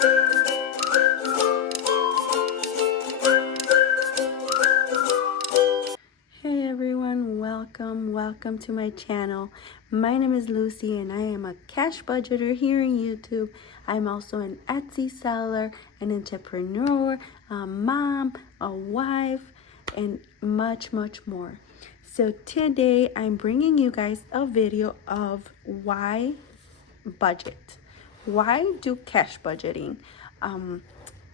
Hey everyone, welcome to my channel. My name is Lucy and I am a cash budgeter here on YouTube. I'm also an Etsy seller, an entrepreneur, a mom, a wife, and much more. So today I'm bringing you guys a video of why budget. Why do cash budgeting?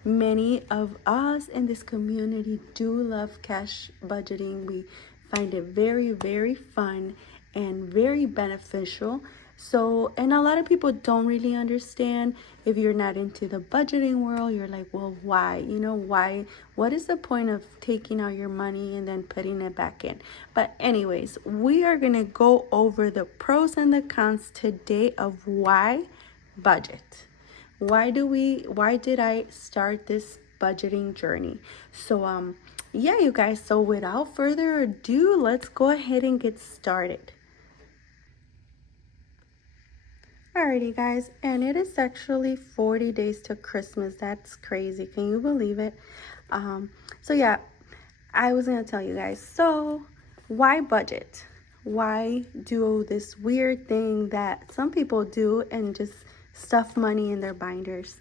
Many of us in this community do love cash budgeting. We find it very fun and very beneficial. So, and a lot of people don't really understand. If you're not into the budgeting world, you're like, well, why? Why? What is the point of taking out your money and then putting it back in? But anyways, we are going to go over the pros and the cons today of why budget. Why did I start this budgeting journey? So yeah, you guys, so without further ado, let's go ahead and get started. Alrighty guys, and it is actually 40 days to Christmas. That's crazy. Can you believe it? So yeah, I was gonna tell you guys, so why budget? Why do this weird thing that some people do and just stuff money in their binders?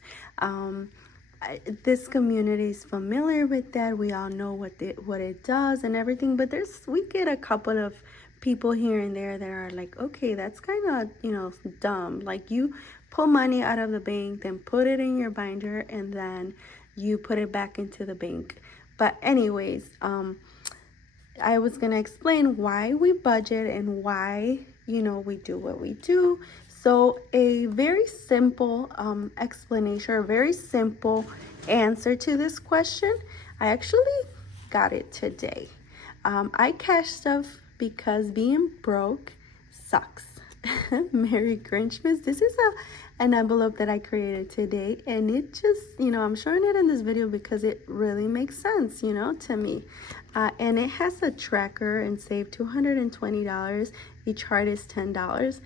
This community is familiar with that. We all know what it does and everything, but we get a couple of people here and there that are like, okay, that's kind of dumb. Like, you pull money out of the bank, then put it in your binder, and then you put it back into the bank. But anyways, I was gonna explain why we budget and why we do what we do. So a very simple explanation, or a very simple answer to this question, I actually got it today. I cash stuff because being broke sucks. Merry Grinchmas. This is an envelope that I created today, and it just, I'm showing it in this video because it really makes sense, to me. And it has a tracker and save $220. Each heart is $10.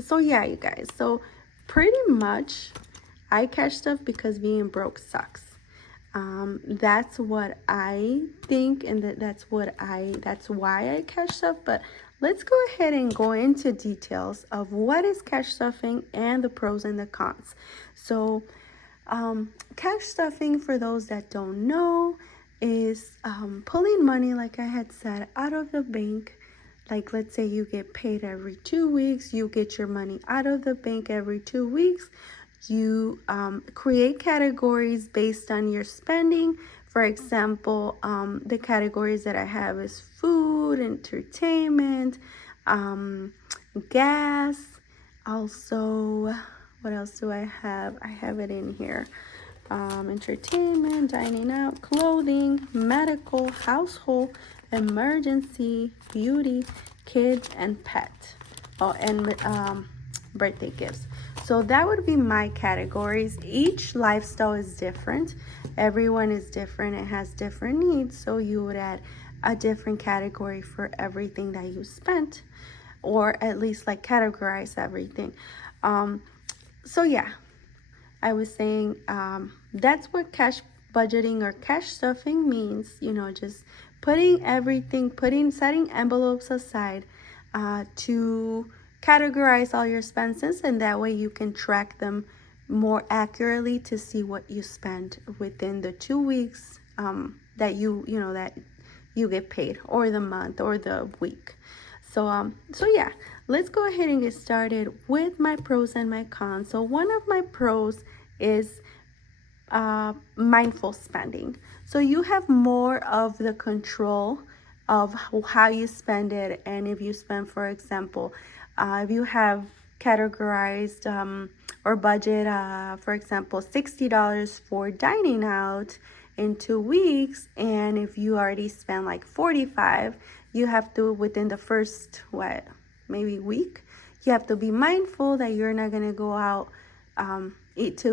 So yeah, you guys, so pretty much I cash stuff because being broke sucks. That's what I think, and that's why I cash stuff. But let's go ahead and go into details of what is cash stuffing and the pros and the cons. So cash stuffing, for those that don't know, is pulling money, like I had said, out of the bank. Like, let's say you get paid every 2 weeks, you get your money out of the bank every 2 weeks. You create categories based on your spending. For example, the categories that I have is food, entertainment, gas. Also, what else do I have? I have it in here. Entertainment, dining out, clothing, medical, household, emergency, beauty, kids, and pet. Oh, and birthday gifts. So that would be my categories. Each lifestyle is different. Everyone is different. It has different needs. So you would add a different category for everything that you spent, or at least like categorize everything. So yeah, I was saying that's what cash budgeting or cash stuffing means. Just putting everything, setting envelopes aside to categorize all your expenses, and that way you can track them more accurately to see what you spend within the 2 weeks that you get paid, or the month, or the week. So yeah, let's go ahead and get started with my pros and my cons. So one of my pros is mindful spending. So you have more of the control of how you spend it. And if you spend, for example, if you have categorized or budget, for example, $60 for dining out in 2 weeks, and if you already spent like $45, you have to, within the first maybe week, you have to be mindful that you're not going to go out eat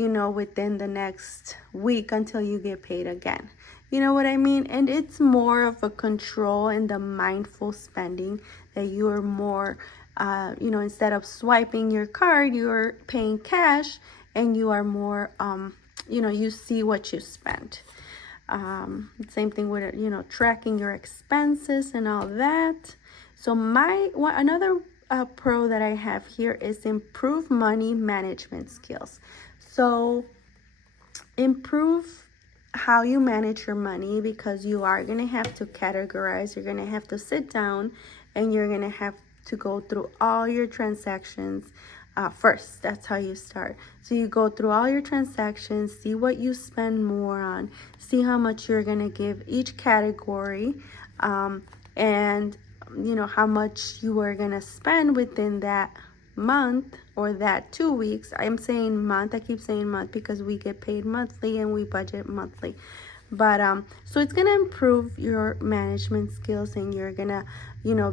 within the next week until you get paid again. You know what I mean? And it's more of a control and the mindful spending, that you're more, instead of swiping your card, you're paying cash, and you are more, you see what you spent. Same thing with, tracking your expenses and all that. So another pro that I have here is improve money management skills. So improve how you manage your money, because you are going to have to categorize. You're going to have to sit down and you're going to have to go through all your transactions first. That's how you start. So you go through all your transactions, see what you spend more on, see how much you're going to give each category, and how much you are going to spend within that month or that 2 weeks. I'm saying month, I keep saying month because we get paid monthly and we budget monthly. But so it's gonna improve your management skills, and you're gonna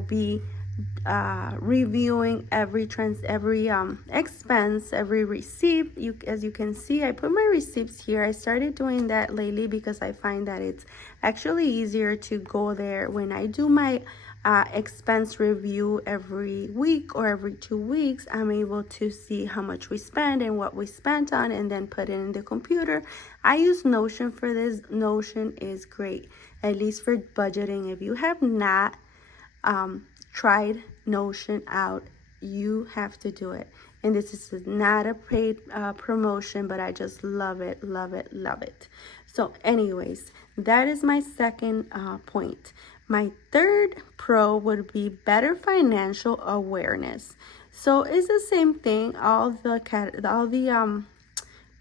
be reviewing every expense, every receipt. As you can see, I put my receipts here. I started doing that lately because I find that it's actually easier to go there when I do my expense review every week or every 2 weeks. I'm able to see how much we spend and what we spent on, and then put it in the computer. I use Notion for this. Notion is great, at least for budgeting. If you have not tried Notion out, you have to do it. And this is not a paid promotion, but I just love it, love it, love it. So anyways, that is my second point. My third pro would be better financial awareness. So it's the same thing. All the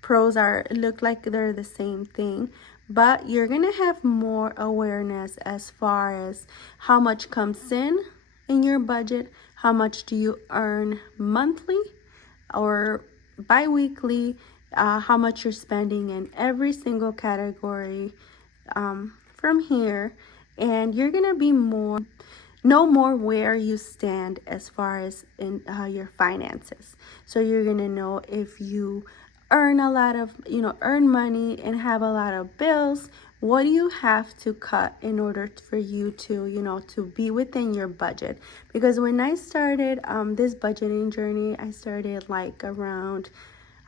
pros look like they're the same thing, but you're gonna have more awareness as far as how much comes in your budget, how much do you earn monthly or bi-weekly, how much you're spending in every single category from here. And you're gonna be know more where you stand as far as in your finances. So you're gonna know if you earn a lot of earn money and have a lot of bills, what do you have to cut in order for you to to be within your budget. Because when I started this budgeting journey, I started like around,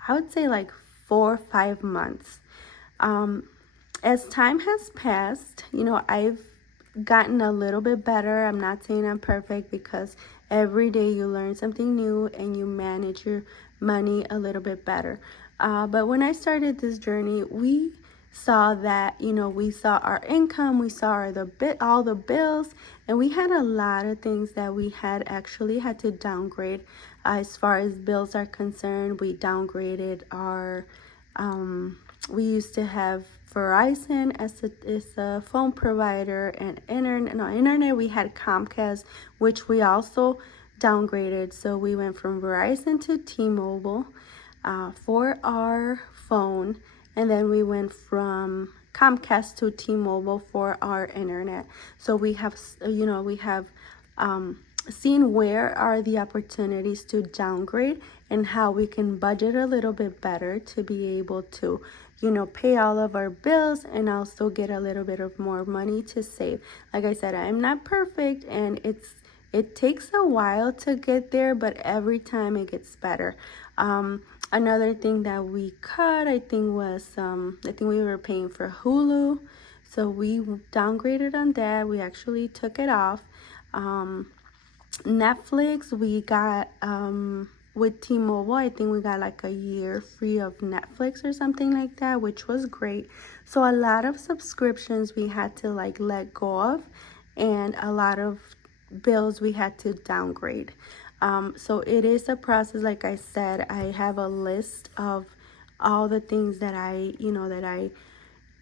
I would say, like 4 or 5 months. As time has passed, I've gotten a little bit better. I'm not saying I'm perfect, because every day you learn something new and you manage your money a little bit better. But when I started this journey, we saw that we saw our income, we saw all the bills, and we had a lot of things that we had to downgrade. As far as bills are concerned, we downgraded our we used to have Verizon as a phone provider, and internet we had Comcast, which we also downgraded. So we went from Verizon to T-Mobile for our phone, and then we went from Comcast to T-Mobile for our internet. So we have seen where are the opportunities to downgrade and how we can budget a little bit better to be able to pay all of our bills and also get a little bit of more money to save. Like I said, I'm not perfect, and it takes a while to get there, but every time it gets better. Another thing that we cut, I think we were paying for Hulu, so we downgraded on that. We actually took it off. Netflix, we got with T-Mobile, I think we got like a year free of Netflix or something like that, which was great. So a lot of subscriptions we had to let go of, and a lot of bills we had to downgrade. So it is a process. Like I said, I have a list of all the things that I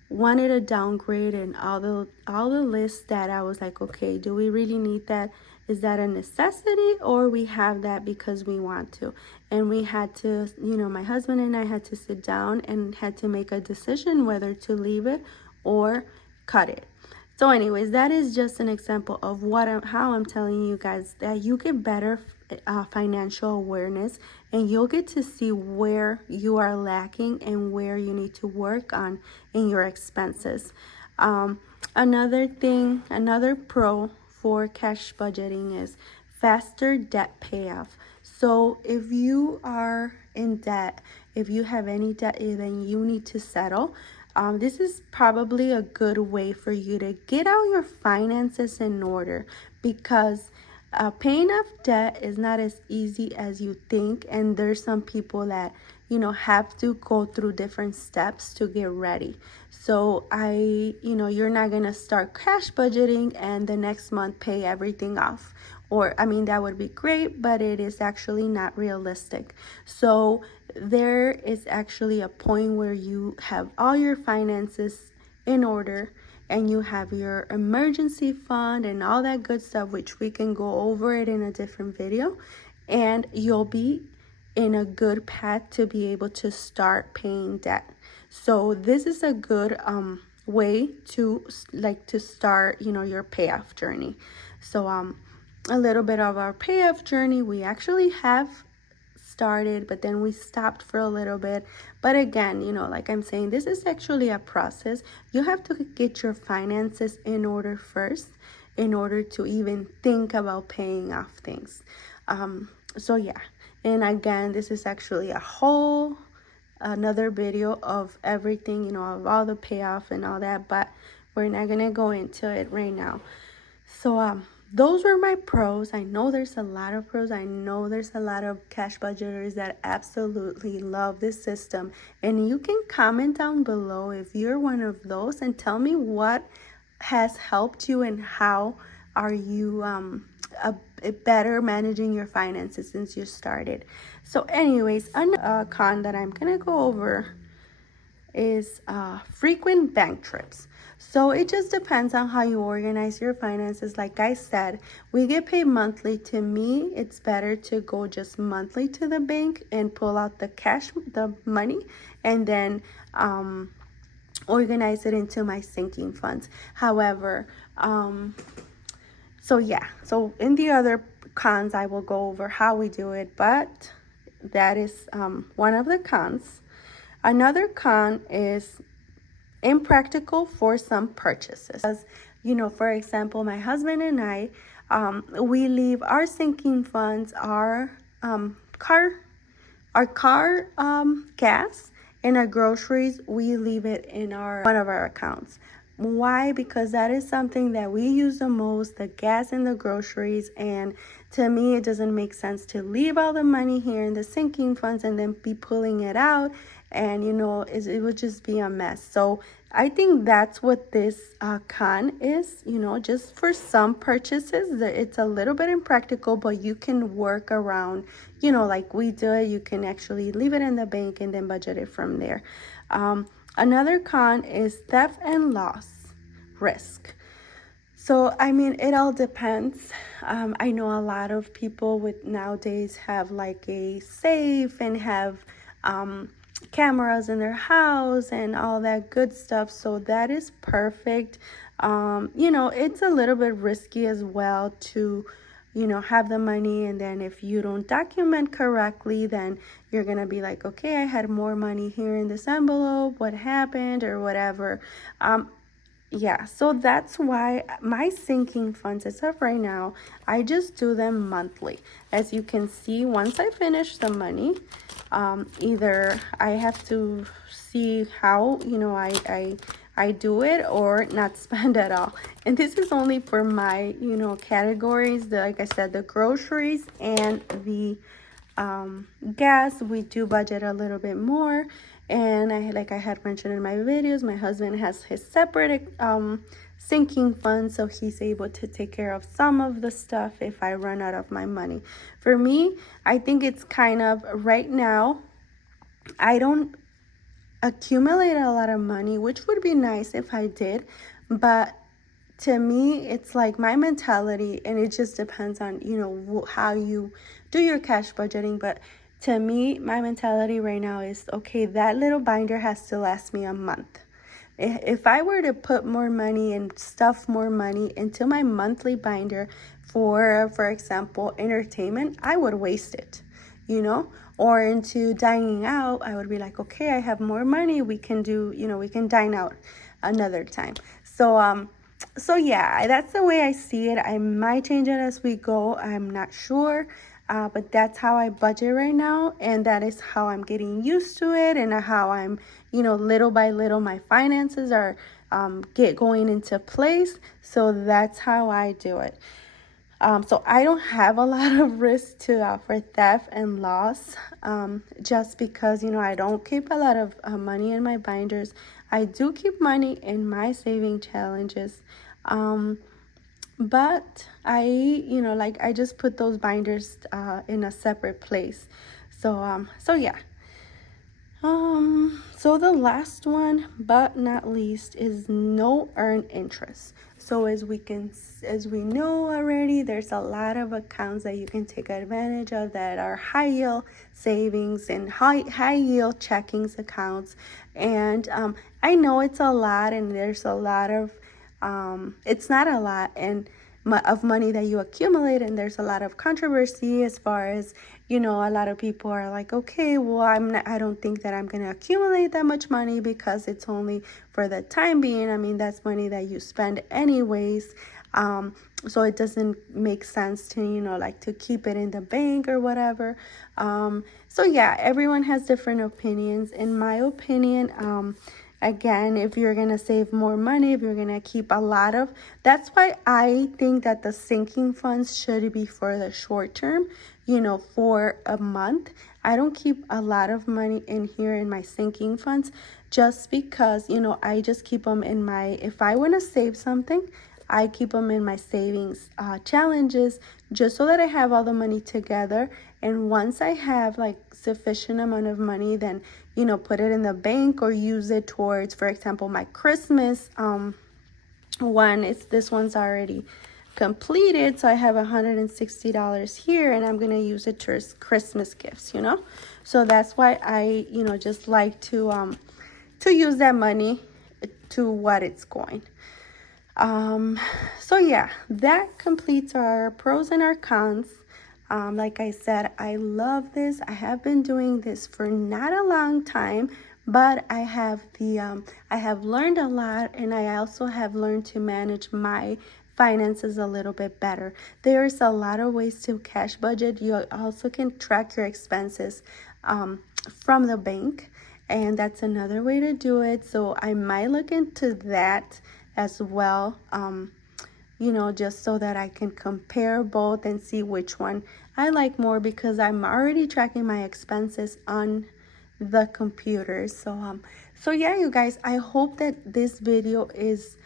wanted to downgrade, and all the lists that I was like, okay, do we really need that? Is that a necessity, or we have that because we want to? And we had to, my husband and I had to sit down and had to make a decision whether to leave it or cut it. So anyways, that is just an example of how I'm telling you guys that you get better financial awareness, and you'll get to see where you are lacking and where you need to work on in your expenses. Another pro for cash budgeting is faster debt payoff. So if you are in debt if you have any debt then you need to settle, this is probably a good way for you to get out your finances in order, because paying off debt is not as easy as you think, and there's some people that have to go through different steps to get ready. So you're not gonna start cash budgeting and the next month pay everything off, or I mean that would be great, but it is actually not realistic. So there is actually a point where you have all your finances in order, and you have your emergency fund and all that good stuff, which we can go over it in a different video, and you'll be in a good path to be able to start paying debt. So this is a good way to start your payoff journey. So a little bit of our payoff journey, we actually have started, but then we stopped for a little bit. But again, like I'm saying, this is actually a process. You have to get your finances in order first in order to even think about paying off things. So yeah, and again, this is actually another video of everything, of all the payoff and all that, but we're not gonna go into it right now. So those were my pros. I know there's a lot of pros. I know there's a lot of cash budgeters that absolutely love this system. And you can comment down below if you're one of those and tell me what has helped you and how are you better managing your finances since you started. So anyways, another con that I'm going to go over is frequent bank trips. So it just depends on how you organize your finances. Like I said, we get paid monthly. To me, it's better to go just monthly to the bank and pull out the money, and then organize it into my sinking funds. However, so in the other cons, I will go over how we do it, but that is one of the cons. Another con is impractical for some purchases. As for example, my husband and I, we leave our sinking funds, our car gas, and our groceries, we leave it in one of our accounts. Why? Because that is something that we use the most, the gas and the groceries. And to me, it doesn't make sense to leave all the money here in the sinking funds and then be pulling it out. And, it would just be a mess. So I think that's what this con is, just for some purchases. It's a little bit impractical, but you can work around, like we do it. You can actually leave it in the bank and then budget it from there. Another con is theft and loss risk. So, I mean, it all depends. I know a lot of people nowadays have like a safe and have cameras in their house and all that good stuff. So that is perfect. It's a little bit risky as well to have the money, and then if you don't document correctly, then you're gonna be like, okay, I had more money here in this envelope, what happened, or whatever. So that's why my sinking funds, as of right now, I just do them monthly. As you can see, once I finish the money, either I have to see how I do it or not spend at all. And this is only for my categories, like I said, the groceries and the gas. We do budget a little bit more, and like I had mentioned in my videos, my husband has his separate sinking fund, so he's able to take care of some of the stuff if I run out of my money. For me, I think it's kind of, right now, I don't accumulate a lot of money, which would be nice if I did, but to me, it's like my mentality, and it just depends on how you do your cash budgeting. But to me, my mentality right now is, okay, that little binder has to last me a month. If I were to put more money and stuff more money into my monthly binder for example, entertainment, I would waste it, or into dining out, I would be like, okay, I have more money, we can dine out another time. So yeah, that's the way I see it. I might change it as we go, I'm not sure. but that's how I budget right now, and that is how I'm getting used to it, and how I'm, little by little my finances are get going into place. So that's how I do it. So I don't have a lot of risk for theft and loss, just because, I don't keep a lot of money in my binders. I do keep money in my saving challenges, but I just put those binders in a separate place. So yeah. So the last one, but not least, is no earned interest. So as we know already, there's a lot of accounts that you can take advantage of that are high yield savings and high yield checkings accounts. And I know it's a lot, and there's a lot of it's not a lot of money that you accumulate, and there's a lot of controversy as far as, a lot of people are like, okay, well, I don't think that I'm going to accumulate that much money because it's only for the time being. I mean, that's money that you spend anyways. So it doesn't make sense to, to keep it in the bank or whatever. So yeah, everyone has different opinions. In my opinion, again, if you're going to save more money, if you're going to keep that's why I think that the sinking funds should be for the short term, for a month. I don't keep a lot of money in here in my sinking funds, just because, I just keep them if I want to save something, I keep them in my savings challenges, just so that I have all the money together. And once I have like sufficient amount of money, then, put it in the bank or use it towards, for example, my Christmas this one's already completed. So I have $160 here, and I'm going to use it towards Christmas gifts, So that's why I, just like to use that money to what it's going. So yeah, that completes our pros and our cons. Like I said, I love this. I have been doing this for not a long time, but I have learned a lot, and I also have learned to manage my finances a little bit better. There's a lot of ways to cash budget. You also can track your expenses from the bank, and that's another way to do it. So I might look into that as well, just so that I can compare both and see which one I like more, because I'm already tracking my expenses on the computer. So yeah, you guys, I hope that this video is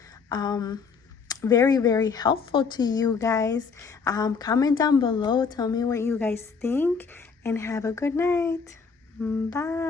very, very helpful to you guys. Comment down below, tell me what you guys think, and have a good night. Bye.